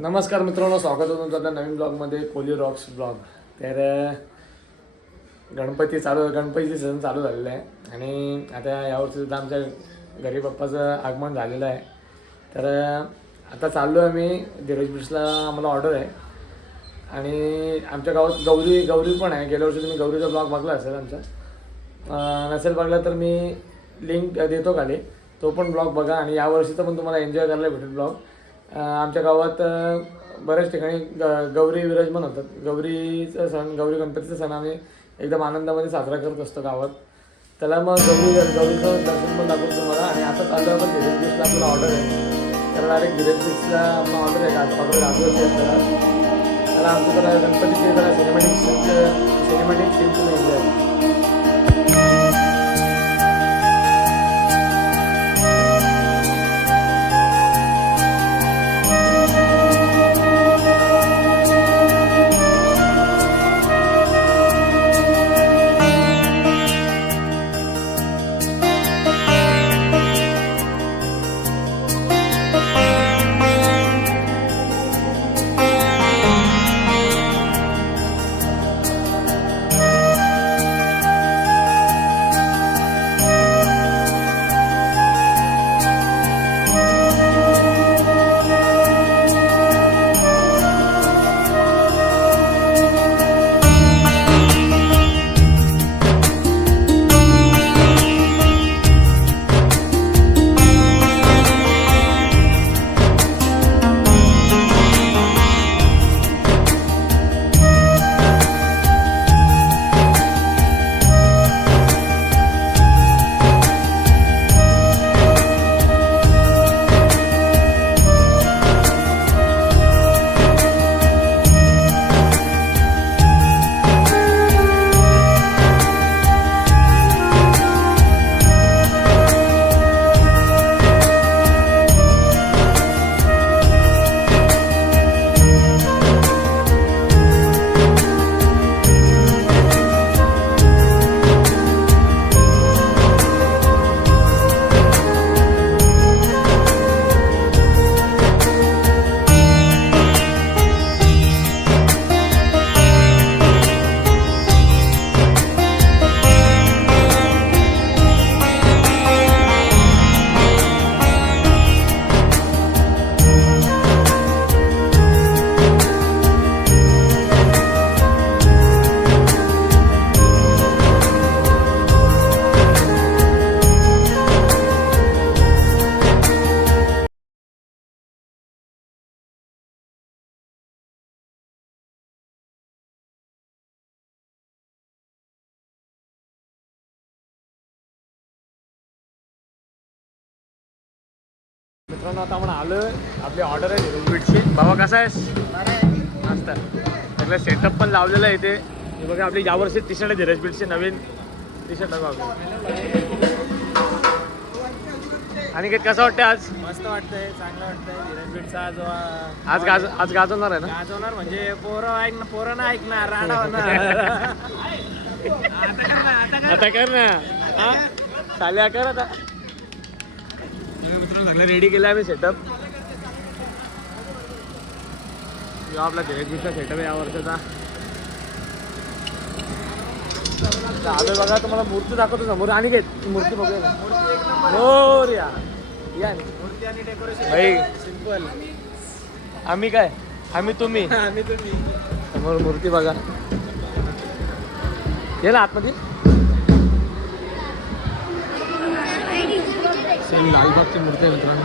नमस्कार मित्रांनो, स्वागत होतं तुमचं नवीन ब्लॉगमध्ये कोली रॉक्स ब्लॉग. तर गणपतीचं सीझन चालू झालेलं आहे आणि आता यावर्षी सुद्धा आमच्या घरी बाप्पाचं आगमन झालेलं आहे. तर आता चाललो आहे आम्ही धीरज बिट्सला. आम्हाला ऑर्डर आहे आणि आमच्या गावात गौरी पण आहे. गेल्या वर्षी तुम्ही गौरीचा ब्लॉग बघला असेल आमचा. नसेल बघला तर मी लिंक देतो खाली, तो पण ब्लॉग बघा. आणि यावर्षीचं पण तुम्हाला एन्जॉय करायला भेटेल ब्लॉग. आमच्या गावात बऱ्याच ठिकाणी गौरी विराजमान होतात. गौरीचा सण, गौरी गणपतीचा सण आम्ही एकदम आनंदामध्ये साजरा करत असतो गावात. त्याला मग गौरीचं दर्शन पण दाखवतो तुम्हाला. आणि आता चालू आपण धीरज बिट्सला आपल्याला ऑर्डर आहे. तर डायरेक्ट धीरज बिट्सला आपला ऑर्डर आहे. ऑर्डर दाखवायची आहे त्याला आमचं जरा गणपतीचे जरा सिनेमॅटिक सीन एन्जॉय. मित्रांनो, आता आपण आलो. आपली ऑर्डर आहे धीरज बिट्सची. बाबा कसा आहेस? मस्त. सगळं सेटअप पण लावलेलं आहे इथे. हे बघा, आपली यावर्षी टी शर्ट आहे धीरज बिट्सची, नवीन टी शर्ट बघा. आणि कसं वाटतंय आज? मस्त वाटतंय, चांगलं वाटतंय. धीरज बिट्सचा जो आज गाजवणार आहे ना? गाजवणार म्हणजे पोरं ना ऐकणार, राडा होणार. आता कर ना, हा चाल्या कर आता. मित्रांनो, सगळं रेडी केलं आम्ही सेटअप. आपला धीरज बिट्सचा सेटअप आहे या वर्षाचा. आलो बघा, तुम्हाला मूर्ती दाखवतो समोर. आणि काय मूर्ती बघूया ना. हो या मूर्ती आणि डेकोरेशन भाई, सिंपल. आम्ही तुम्ही समोर मूर्ती बघा. ये ना आतमध्ये. सेम लालबागची मूर्ती आहे मित्रांनो.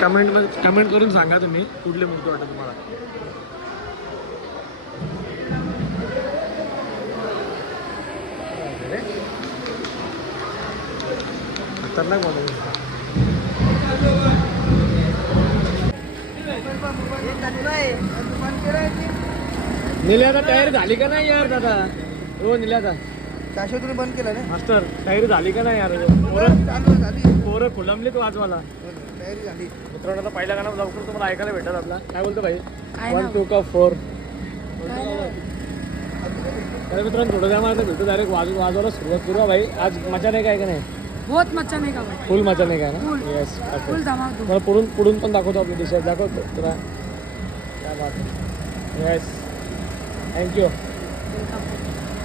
कमेंट करून सांगा तुम्ही कुठली मूर्ती वाटत तुम्हाला. खतरनाक बनवली. निल्या आता तयारी झाली का नाही यार दादा? हो निल्या आता शाश्वतीने बंद केलं ना. मास्टर तयारी झाली का नाही यार चालू झाली. पोरं खुलमली तू आज मला तयारी झाली. मित्रांनो आता पहिला गाणं लवकर तुम्हाला ऐकायला भेटत आपला काय बोलतो भाई 1 2 का 4 तर मित्रांनो थोडं द्या मला भेटतो डायरेक्ट वाजवायला सुरुवात करूया भाई आज मजा नाही काय का नाही बहुत मच्छा नाही का भाई फुल मजा नाही काय ना येस फुल धमाल तू मला पुढून पुढून पण दाखवतो आपली डिश दाखवतो तुला काय बात येस थँक्यू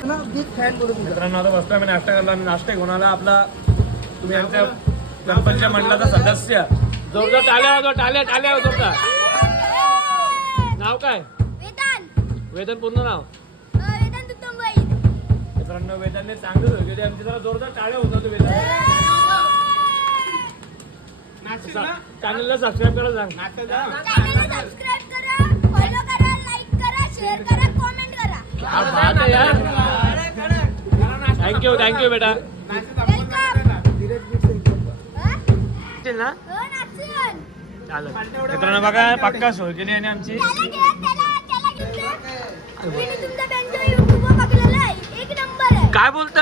ना बिग फॅन बोलू तुझा. मित्रांनो आता बसतोय मी नाश्ता करला नाश्ता घेऊन आला आपला तुम्ही आमच्या गणपतीच्या मंडळाचा सदस्य जोरदार टाळ्या वाजवा टाळ्या वाजवता नाव काय वेदन पूर्ण नाव मित्रांनो वेदांनी चांगलं सोय केली आमची जरा जोरदार टाळ्या होता वेदन चॅनलला सबस्क्राईब करा सांग थँक्यू बेटा ना चालेल मित्रांनो बघा पक्का सोय केली आणि आमची काय बोलत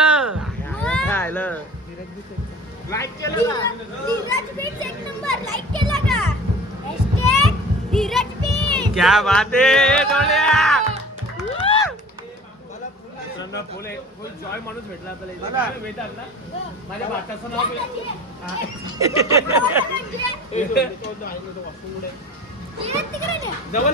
क्या बात आहे फुल जॉय माणूस भेटला आपल्याला भेटाल ना माझ्या भाताचं नाव जवळ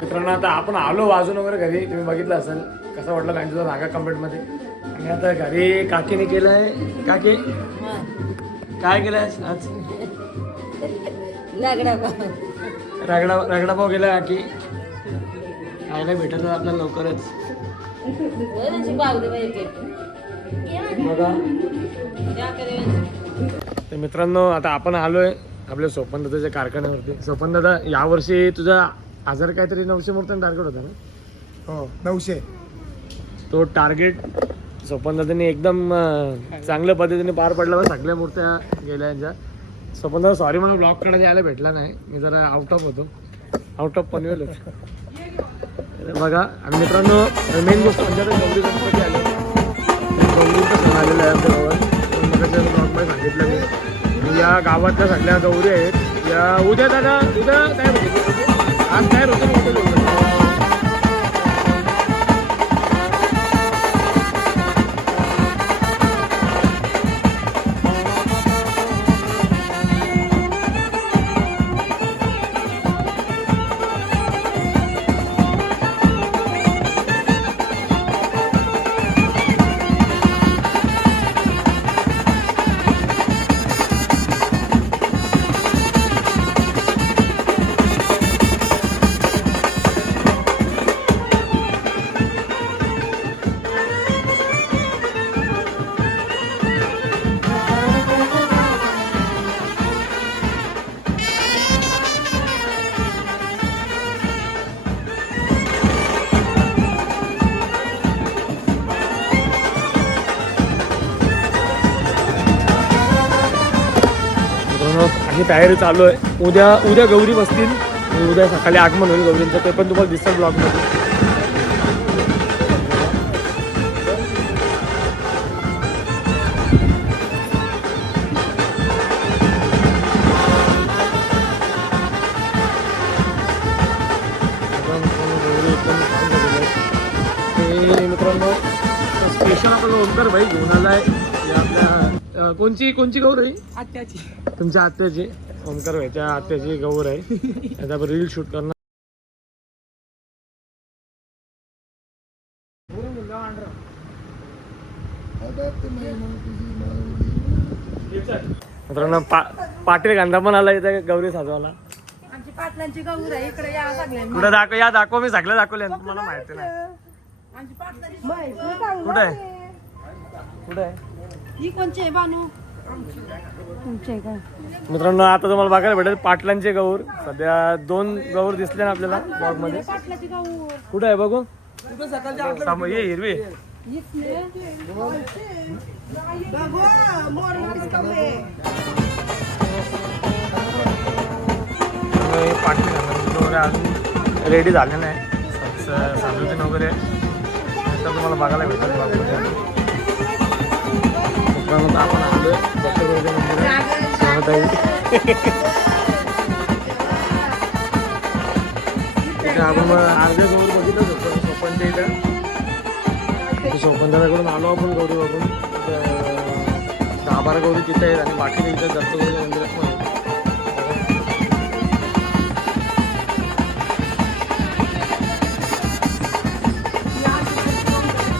मित्रांनो आता आपण आलो वाजून वगैरे घरी तुम्ही बघितलं असेल कसा वाटला बँकेचा धागा कम्प्लीटमध्ये आणि आता घरी काकीने केलंय काकी काय केलंय आज रगडा पाव केला काकी खायला भेटत आपल्याला लवकरच बघा तर मित्रांनो आता आपण आलोय आपल्या सोपन दादाच्या कारखान्यावरती. सोपन दादा यावर्षी तुझा आजार काहीतरी 900 मूर्त्यांनी टार्गेट होता ना? हो 900. तो टार्गेट सोपन दादाने एकदम चांगल्या पद्धतीने पार पडला व सगळ्या मूर्त्या गेल्या यांच्या. सोपन दादा सॉरी मला ब्लॉग काढायला यायला भेटला नाही, मी जरा आउट ऑफ होतो, आउट ऑफ पनवेल होतो बघा. आणि मित्रांनो मेन गोष्ट म्हणजे गौरी गणपती आले, गौरीचं सण आलेलं आहे आमच्या गावात. ब्लॉगमध्ये सांगितलं मी या गावातल्या सगळ्या गौरी आहेत या उद्या दादा उद्या काय होतं आज काय होतं त्याची तयारी चालू आहे. उद्या गौरी बसतील आणि उद्या सकाळी आगमन होईल गौरींचं, ते पण तुम्हाला दिसतं ब्लॉगमध्ये. ते मित्रांनो स्पेशल आपल्याला ओंकार भाई घेऊन आलाय. आपल्या कोणची गौर आहे? आत्याची. तुमच्या आत्याची, ओंकार भाईच्या आत्याची गौर आहे. आता आपण रील शूट करणार. मित्रांनो पाटील गांधा पण आला इथे गौरी साजवाला. आमची पाटलांची गौर आहे, इकडे या सगळ्यांनी. कुठं दाखव मी सगळं दाखवले तुम्हाला माहिती नाही. आमची पाटलांची कुठे आहे? कुठे आहे ही कोणची आहे बानू? तुमची आहे का? मित्रांनो आता तुम्हाला बघायला भेटेल पाटलांचे गौर. सध्या 2 गौर दिसले ना आपल्याला ब्लॉग मध्ये. पाटलाची गौर कुठे आहे बघू? ये हिरवी. पाटील अजून रेडी झाले नाही, साजून वगैरे तर तुम्हाला बघायला भेटेल ब्लॉगमध्ये. मित्रांनो आपण आलो दत्तगुरूच्या मंदिरात. आपण मग अर्ध्या गौरी बघितलंच होतं सोपनच्या इथं. सोपनदाराकडून आलो आपण गौरी बघून. 10-12 गौरी तिथे आहेत आणि बाकी इथं दत्तगुरूच्या मंदिरात पण आहेत.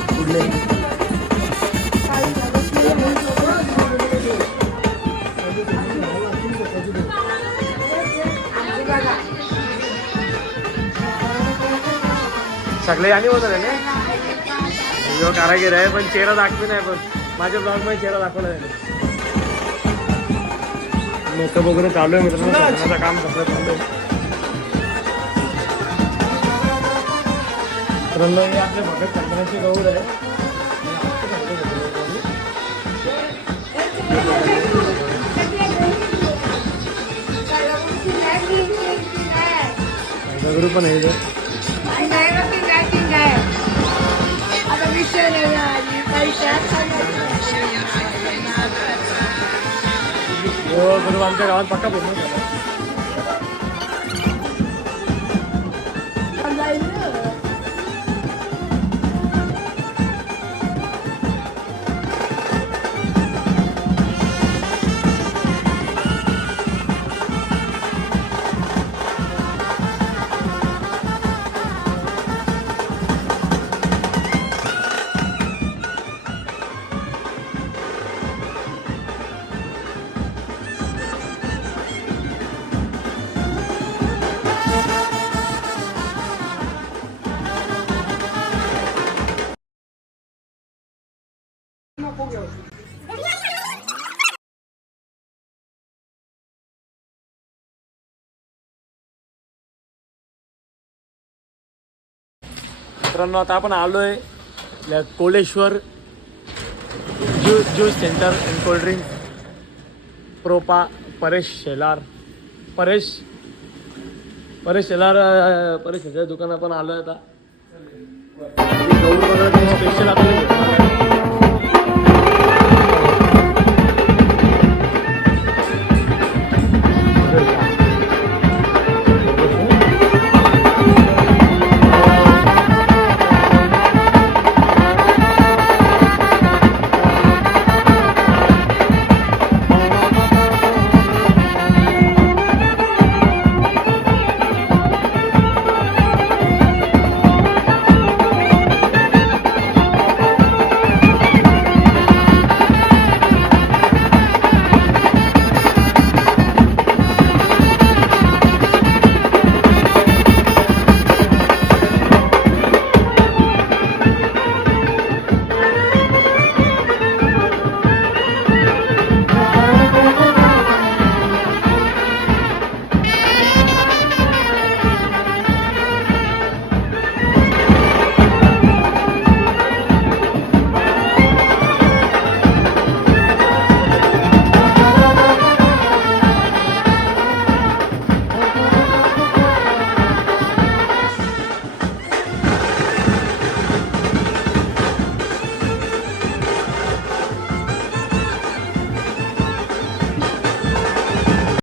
कुठले सगळे आणि होत ना जो कारागीर आहे, पण चेहरा दाखवे नाही. पण माझ्या ब्लॉग मध्ये चेहरा दाखवला नाही. मेकअप वगैरे चालू आहे मित्रांनो, सगळ्यांचं काम सगळं चालू आहे. मित्रांनो हे आपल्या भगत चंद्राची गौर आहे. दगडू पण आहे इथे. हो गुरु आमच्या गावात पक्का पूर्ण झाला. मित्रांनो आता आपण आलोय Koleshwar juice centre and cold drink. प्रोपा परेश शेलार दुकानात आपण आलोय आता. स्पेशल आपल्याला